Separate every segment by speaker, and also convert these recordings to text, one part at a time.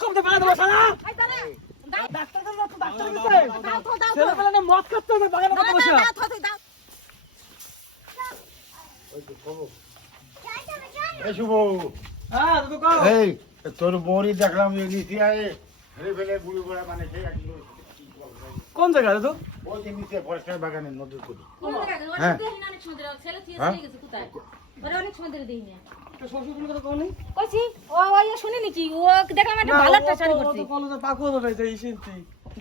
Speaker 1: কমতে পারে দেবো ডাক্তার ডাক্তার
Speaker 2: তো, তো।
Speaker 1: ছেলেবেলা না মদ খাচ্ছে না বাগানে কথা বসে
Speaker 2: তো,
Speaker 3: তোর বউরি দেখলাম মানে
Speaker 1: কোন জায়গা তো
Speaker 3: ওই যে নিচে ফরেস্টের বাগানে নদীর
Speaker 2: কোন জায়গায়? ওর
Speaker 3: হ্যাঁ।
Speaker 2: ছেলে থুয়ে
Speaker 3: হ্যাঁ?
Speaker 2: অনেক দেখিনি।
Speaker 1: শ্বশুর কোনো কথা কওনি
Speaker 2: কইছি, ও ওই শুনিনি কি? ও দেখলাম একটা ভালো একটা শাড়ি পরছে।
Speaker 1: পাকো ধরে যে এই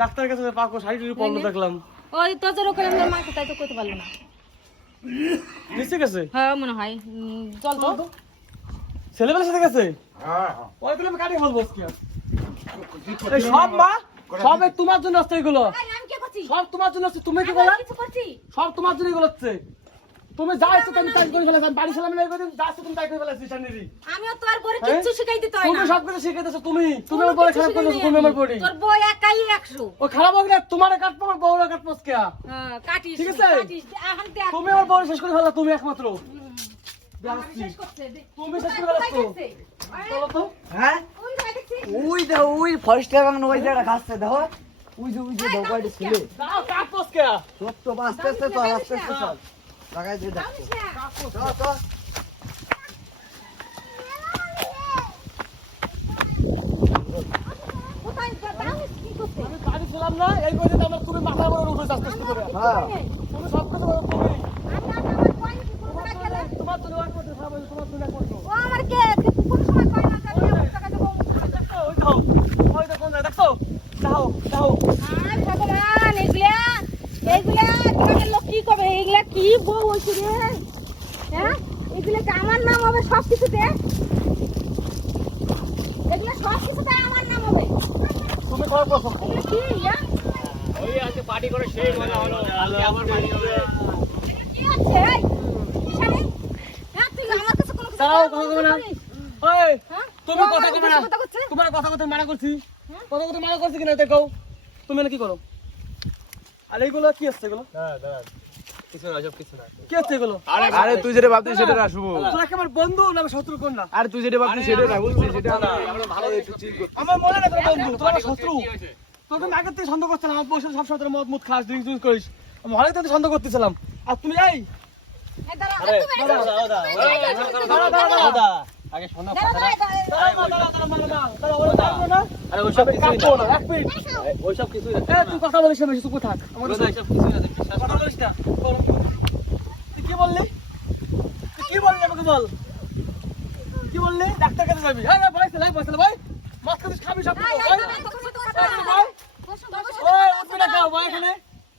Speaker 1: ডাক্তার কাছে পাকো শাড়ি টাড়ি পরলো দেখলাম
Speaker 2: ওই তোজের ওখানে আমার মা কোথায় তো কইতে পারল না।
Speaker 1: নিচে গেছে
Speaker 2: হ্যাঁ, মনে হয়। চল তো।
Speaker 1: ছেলেবেলার সাথে গেছে
Speaker 3: হ্যাঁ
Speaker 1: ওই তুলে আমি কাটিয়ে বলব আজকে এই সব মা সব তোমার জন্য আসছে এগুলো
Speaker 2: এই, আমি কি করছি?
Speaker 1: সব তোমার জন্য আসছে তুমি কি
Speaker 2: আমি
Speaker 1: বলো
Speaker 2: আর কিছু করছি?
Speaker 1: সব তোমার জন্য এগুলো হচ্ছে তুমি যা ইচ্ছে তুমি তাই করে ফেলেছো আমি বাড়ি সালাম নাই করে যা ইচ্ছে তুমি তাই করে ফেলেছো জানিরি
Speaker 2: আমিও তো আর বড়
Speaker 1: হ্যাঁ?
Speaker 2: কিচ্ছু শিখাই দিতে হয়
Speaker 1: তুমি সব কিছু শিখে দিছো তুমি তুমি আমার বড় খারাপ
Speaker 2: শিখাই
Speaker 1: করেছ তুমি আমার
Speaker 2: আমি।
Speaker 1: বড়ি
Speaker 2: তোর বই একাই একশো।
Speaker 1: ও খারাপ হবে না তোমার কাটবো আমার বউরা কাটবো কে
Speaker 2: হ্যাঁ, কাটিস
Speaker 1: ঠিক আছে?
Speaker 2: কাটিস এখন দেখ।
Speaker 1: তুমি আমার বউরা শেষ করে ফেলা তুমি একমাত্র। তুমি শেষ করে চলো তো।
Speaker 4: হ্যাঁ? ওই দেখো ওই ফরেস্টের বাগান ওই জায়গা খাচ্ছে দেখো? ওই যে ওই যে একটা ছেলে?
Speaker 1: যাও কাটবো কে
Speaker 4: সব তো আস্তে আস্তে চল আস্তে আস্তে চল। লাগাই দিয়ে দেখো? চল চল?
Speaker 1: আমি বাড়ি ছিলাম না এই করে আমার তুমি মাথা বড় উঠে আস্তে আস্তে করে?
Speaker 4: হ্যাঁ
Speaker 1: তুমি সব কিছু করো তুমি
Speaker 2: আমি আর আমার কয় নাকি কোনো জায়গায় গেলে?
Speaker 1: তোমার জন্য একমাত্র খারাপ হয়েছে, তোমার জন্য একমাত্র
Speaker 2: ও আমার কে? কিন্তু কোনো সময় কয় না যে আমি আমার টাকা দেবো।
Speaker 1: দেখছ ওই দেখো ওই দেখো না দেখছ যাও যাও
Speaker 2: আর ভগবান, এগুলা, এগুলা তোমাদের লোক কি করবে? এগুলা কি বউ হইছে রে? হ্যাঁ? এগুলা কি আমার নাম হবে সব কিছুতে? এগুলা সব কিছুতে আমার নাম হবে। এগুলা কি, হ্যাঁ? হ্যাঁ, কিছু
Speaker 1: কথা বলবে না।
Speaker 2: হ্যাঁ?
Speaker 1: কথা কবে? তোমার কথা কথা মানা করছি
Speaker 2: হ্যাঁ?
Speaker 1: কথা কথা মানা করছি কিনা দেখো তুমি না কি করো আর এইগুলো কি হচ্ছে এগুলো কি হচ্ছে এগুলো?
Speaker 5: আরে তুই যেটা ভাবছিস সেটা না। শুভ
Speaker 1: তোর একেবারে বন্ধু না শত্রু কোন না?
Speaker 5: আরে তুই যেটা ভাবছিস সেটা না বুঝছিস সেটা আমরা ভালো একটু চিল
Speaker 1: আমার মনে না তোর বন্ধু তোর শত্রু। তোকে আমি আগের থেকে সন্দেহ করছিলাম আমার বসে সবসময় তোর মদ মুদ খাস ড্রিঙ্ক ড্রিঙ্ক করিস। আমি হলে থেকে সন্দেহ করতেছিলাম। আর তুমি এই?
Speaker 2: এই দাঁড়া, এই তুমি এই দাঁড়া।
Speaker 1: দাঁড়া, দাঁড়া, দাঁড়া, দাঁড়া,
Speaker 2: দাঁড়া, দাঁড়া,
Speaker 1: ওরা দাঁড়াবো না? না, এক মিনিট। এ, তুই কথা বলিস না বেশি, চুপ থাক। আমার কাছে- কথা বলিস না। তুই কি বললি? তুই কি বললি আমাকে বল? কি বললি? ডাক্তার কাছে যাবি। এই, ভাই, ছেলে, ভাই, ভাই। মাছ খাবিস, খাবি সব কিছু, ভাই। ভাই। ওই, উঠবি না কেউ, ভাই, এখানে।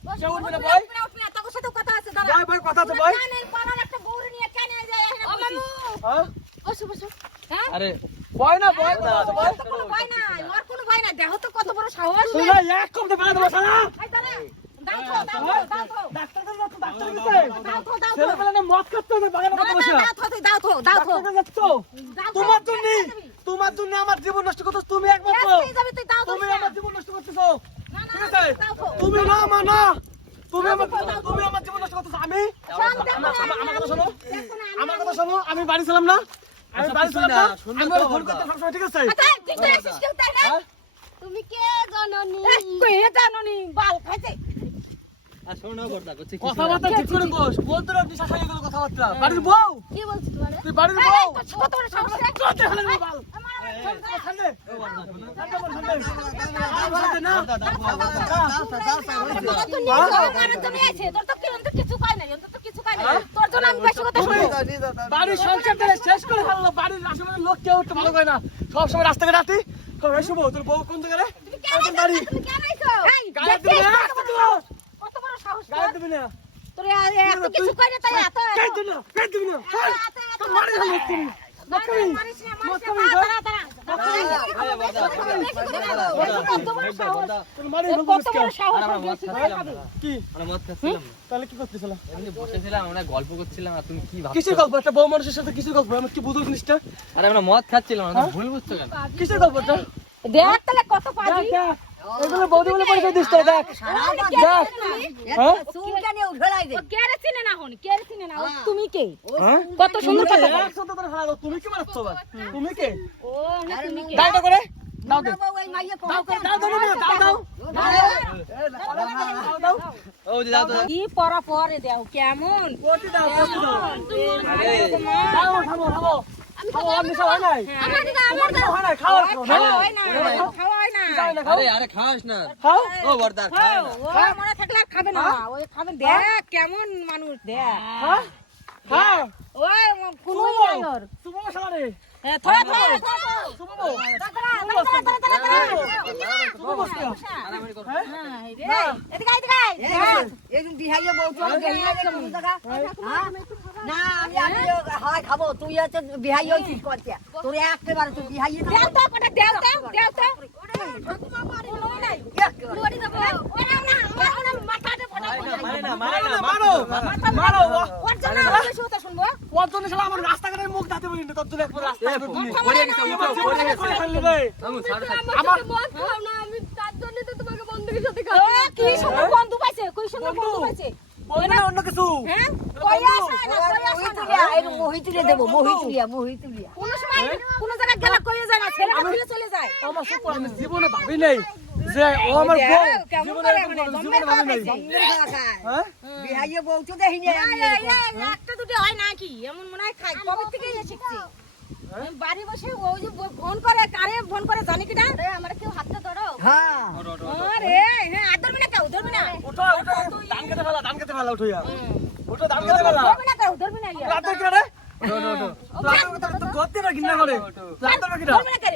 Speaker 2: সাথে
Speaker 1: উঠবি না, ভাই।
Speaker 2: না, না, কথা আছে।
Speaker 1: ভাই, ভাই, কথা আছে, ভাই।
Speaker 2: একটা বউরে নিয়ে কেনে যায়।
Speaker 1: হ্যাঁ?
Speaker 2: বসো, বসো। হ্যাঁ?
Speaker 1: আরে, ভয় না, ভয়, আছে, ভয়।
Speaker 2: তো কোনো ভয় নাই, ওর কোনো ভয় নাই। দেখো তো কত বড় সাহস।
Speaker 1: তুই না, এক কমতে পারে দেবো, শালা।
Speaker 2: এই দাও তো, দাও তো, দাও তো।
Speaker 1: ডাক্তার কাছে ডাক্তার কাছে।
Speaker 2: দাও তো, দাও তো।
Speaker 1: ছেলেবেলা না মদ খাচ্ছে না বাগানে কথা বসে
Speaker 2: দাও তো, দাও তো, দাও তো।
Speaker 1: ডাক্তার কাছে যাচ্ছ?
Speaker 2: দাও তো।
Speaker 1: তোমার জন্য তোমার জন্য আমার জীবন নষ্ট করছ তুমি একমাত্র
Speaker 2: এই যাবি তুই, দাও তো,
Speaker 1: তুমি আমার জীবন নষ্ট করতেছো
Speaker 2: না, না,
Speaker 1: ঠিক আছে তুমি না মা না তুমি আমার তুমি আমার জীবন নষ্ট করতেছো আমি আমার
Speaker 2: না,
Speaker 1: কথা শোনো
Speaker 2: আমি-
Speaker 1: আমার কথা শোনো আমি বাড়ি ছিলাম না আমি বাড়ি না আমি ফোন করতে সবসময় ঠিক আছে
Speaker 2: আচ্ছা, তুই কেউ তাই না?
Speaker 1: হ্যাঁ?
Speaker 2: তুমি কে জাননি কে জাননি বাল খাইছে
Speaker 1: কথাবার্তা ঠিক করে বস বলতে না বিশ্বাস হয়ে গেল কথাবার্তা বাড়ির বউ
Speaker 2: কি বলছিস তুই
Speaker 1: বাড়ির বউ
Speaker 2: এই, বড় সাহস রে?
Speaker 1: করতে বাল
Speaker 2: আমার আমার
Speaker 1: ঠান্ডে ঠান্ডে ঠান্ডে না বাড়ির সংসারটা শেষ করে ফেলল বাড়ির আশেপাশে লোক কেউ একটু ভালো করে না। সব সময় রাস্তাঘাটে রাতি শুভ তোর বউ কোন জায়গায় বাড়ি। গায়ে? দিবি না? গায়ে দিবি না।
Speaker 2: তোর এত কিছু না, তাই এত-
Speaker 1: গায়ে দিবি না গায়ে দিবি না। মারিস
Speaker 2: না, মারিস না, মারিস না,
Speaker 5: গল্প করছিলাম আর তুমি কি ভাবছ
Speaker 1: কিসের গল্প? একটা বউ মানুষের সাথে কিসের গল্প? আমি কি বুঝো জিনিসটা?
Speaker 5: আরে আমরা মদ খাচ্ছিলাম? ভুল বুঝছ কেন?
Speaker 1: কিসের গল্পটা?
Speaker 2: দেখ তাহলে কত
Speaker 1: পারি এগুলো বৌদি বলে পরিচয় দিস তো দেখ। দেখ। হ্যাঁ?
Speaker 2: ও কেরে চিনে না হন কেরে চিনে না। তুমি কে?
Speaker 1: হ্যাঁ?
Speaker 2: কত সুন্দর কথা
Speaker 1: দাও। তুমি কি মারাচ্ছ ভাই তুমি কে?
Speaker 2: ও তুমি কে?
Speaker 1: করে দাও দাও দে দাও দাও দাও দাও দাও। দাও দাও
Speaker 2: কি পরা পরে দেও কেমন?
Speaker 1: কোটি দাও কোটি দাও। দাও থামো থামো খাও আর মিশা হয় নাই।
Speaker 2: আমার দিকে আমার দাও
Speaker 1: হয়
Speaker 2: খাওয়া হয় না খাওয়া হয়
Speaker 1: খাও।
Speaker 5: আরে আরে খাস না।
Speaker 1: খাও।
Speaker 5: ও বর্দার খায়
Speaker 2: ও মনে থাকলে আর খাবে না। ওই খাবেন দেখ কেমন মানুষ দেখ।
Speaker 1: হ্যাঁ।
Speaker 2: ওই কোনো
Speaker 5: আরামারি করো।
Speaker 4: বিহাইয়ে? না। আমি আমি হয়। খাব। তুই আছে বিহাইয়ে কি তোর একেবারে তুই বিহাইয়ে
Speaker 5: মারো মারো
Speaker 1: ওর জন্য শালা আমার
Speaker 5: পড়ে গেছে
Speaker 1: কি
Speaker 5: উঠো
Speaker 1: বলছিস? আমার বলবি না অন্য কিছু। করে আমি জীবনে ভাবি নাই যে ও আমার বউ। জীবনে জীবনে ভাবি নাই। হ্যাঁ?
Speaker 4: বিহাইয়ে বলছো দেখিনি
Speaker 2: একটা দুটো হয় নাকি? এমন মনে হয় খাই কবে থেকে শিখছি? বাড়ি বসে ওই যে ফোন করে কারে ফোন করে জানি কি না? আমার কেউ হাতটা ধরো।
Speaker 4: হ্যাঁ।
Speaker 2: আরে হ্যাঁ আর ধরবি না কেউ ধরবি না।
Speaker 1: উঠো উঠো ধান খেতে ফেলা ধান খেতে ফেলা উঠো ইয়া। উঠো ধান খেতে ফেলা।
Speaker 2: ধরবি না কেউ ধরবি না ইয়া।
Speaker 1: রাতে কে রে। তো গতি না কিনা করে। রাতে না
Speaker 2: ধরবি না। কে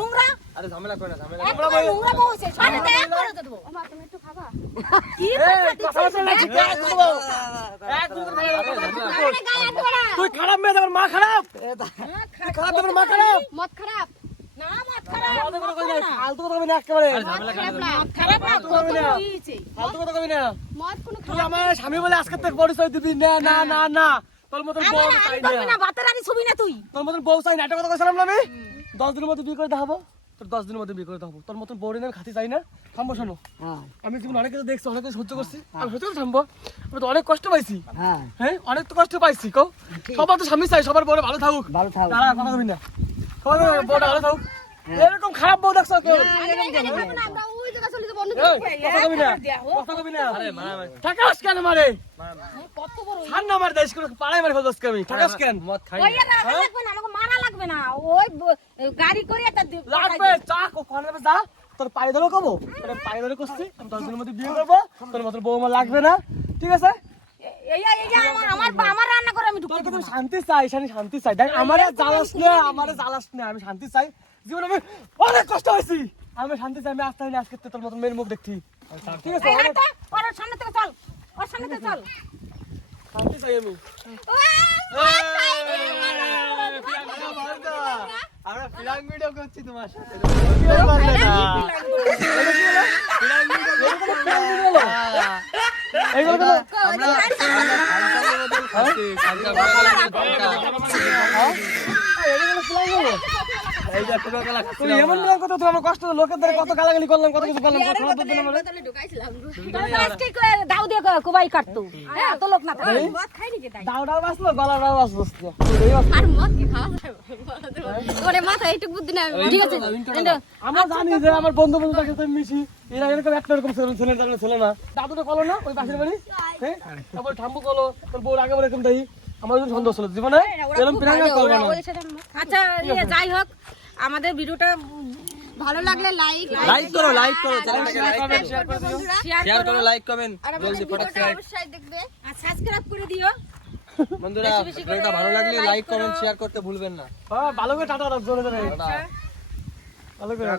Speaker 2: নোংরা।
Speaker 5: আরে ঝামেলা করে না ঝামেলা
Speaker 2: একটা নোংরা বউ হইছে সামনে দেখ। করে দেবো। কি
Speaker 1: এই কথা বলছ না ঠিক আছে দেবো এক দুই করে ফেলা। তুই খারাপ মেয়ে তোমার মা খারাপ? খারাপ তোমার মা খারাপ?
Speaker 2: মত খারাপ।
Speaker 1: স্বামী বলে আজকে থেকে পরিচয় দিবি? না না না না। তোর মতন বউ চাই
Speaker 2: না।
Speaker 1: তোর মতন বউ চাই কথা কইছিলাম না আমি? দশ দিনের মধ্যে বিয়ে করে দেখাবো? তোর দশ দিনের মধ্যে বিয়ে করে দেখাবো তোর মতন বউ আমি খাতি চাই না। থামবো শোনো।
Speaker 4: হ্যাঁ।
Speaker 1: আমি জীবন অনেক কিছু দেখছি অনেক কিছু সহ্য করছি। আমি সহ্য করে থামবো। আমি তো অনেক কষ্ট পাইছি।
Speaker 4: হ্যাঁ।
Speaker 1: হ্যাঁ অনেক তো কষ্ট পাইছি কও? সবার তো স্বামী চাই সবার বড় ভালো থাকুক।
Speaker 4: ভালো থাক
Speaker 1: দাঁড়া কথা কবি না। সবার বউটা ভালো থাকুক। এরকম খারাপ বউ দেখছ কেউ?
Speaker 2: আমরা ওই জায়গা চলে যাব অন্য
Speaker 1: এই, কথা কবি না। কথা কবি না।
Speaker 5: আরে মারামারি
Speaker 1: ঠাকাস কেন মারে?
Speaker 2: কত বড়
Speaker 1: ছাড় না আমার দেশ করে পাড়ায় মারে আজকে আমি। ঠাকাস কেন?
Speaker 2: আর লাগবে না। ওই গাড়ি করে একটা
Speaker 1: লাগবে চা কোখানে যা তোর পায়ে ধরে কবো তোর পায়ে ধরে করছি আমি দশ দিনের মধ্যে বিয়ে করব। তোর মতো বউ আমার লাগবে না। ঠিক আছে? শান্তি চাই শানি শান্তি চাই। দেখ আমারে জ্বালাস না আমারে জ্বালাস না আমি শান্তি চাই। জীবনে আমি অনেক কষ্ট হয়েছি। আমি শান্তি চাই আমি আসতে আজকে তোর মতো মেয়ের মুখ দেখছি। ঠিক আছে?
Speaker 2: ওর সামনে থেকে চল। ওর সামনে থেকে চল।
Speaker 1: শান্তি চাই আমি।
Speaker 5: আমরা ফিলাম ভিডিও করছি তোমার সাথে। আমরা
Speaker 1: তুই এমন তুই আমার কষ্ট লোকের দ্বারা কত গালাগালি করলাম কত কিছু করলাম কত খারাপ দিন আমার
Speaker 2: আজকে দাও দিয়ে কুবাই কাটতো হ্যাঁ লোক না থাকে মদ খাই নাকি তাই
Speaker 1: দাও দাও বাসলো গলা দাও বাসলো
Speaker 2: আর মদ কি খাওয়া ওরে মাথা এইটুকু বুদ্ধি না ঠিক আছে এন্ডো
Speaker 1: আমরা জানি যে আমার বন্ধু বন্ধুদের সাথে মিশি এরা এরকম একটা এরকম ছেলে ছেলে ছেলে না। দাদুটা কলো না ওই পাশের বাড়ি? হ্যাঁ? তারপর ঠাম্বু কলো তোর বউর আগে বলে এরকম দেখি আমার সন্দেহ ছিল জীবনে এরকম প্রাঙ্গা করব না।
Speaker 2: আচ্ছা ইয়ে যাই হোক। আমাদের ভিডিওটা ভালো লাগলে লাইক
Speaker 5: লাইক করো লাইক করো চ্যানেলটাকে লাইক কমেন্ট
Speaker 1: শেয়ার করে। দিও
Speaker 5: শেয়ার করো লাইক কমেন্ট জলদি করে
Speaker 2: অবশ্যই দেখবে। আর সাবস্ক্রাইব করে দিও।
Speaker 5: বন্ধুরা ভিডিওটা ভালো লাগলে লাইক কমেন্ট শেয়ার করতে ভুলবেন না।
Speaker 1: হ্যাঁ ভালো করে টাটা জোরে জোরে।
Speaker 5: টাটা।
Speaker 1: ভালো করে।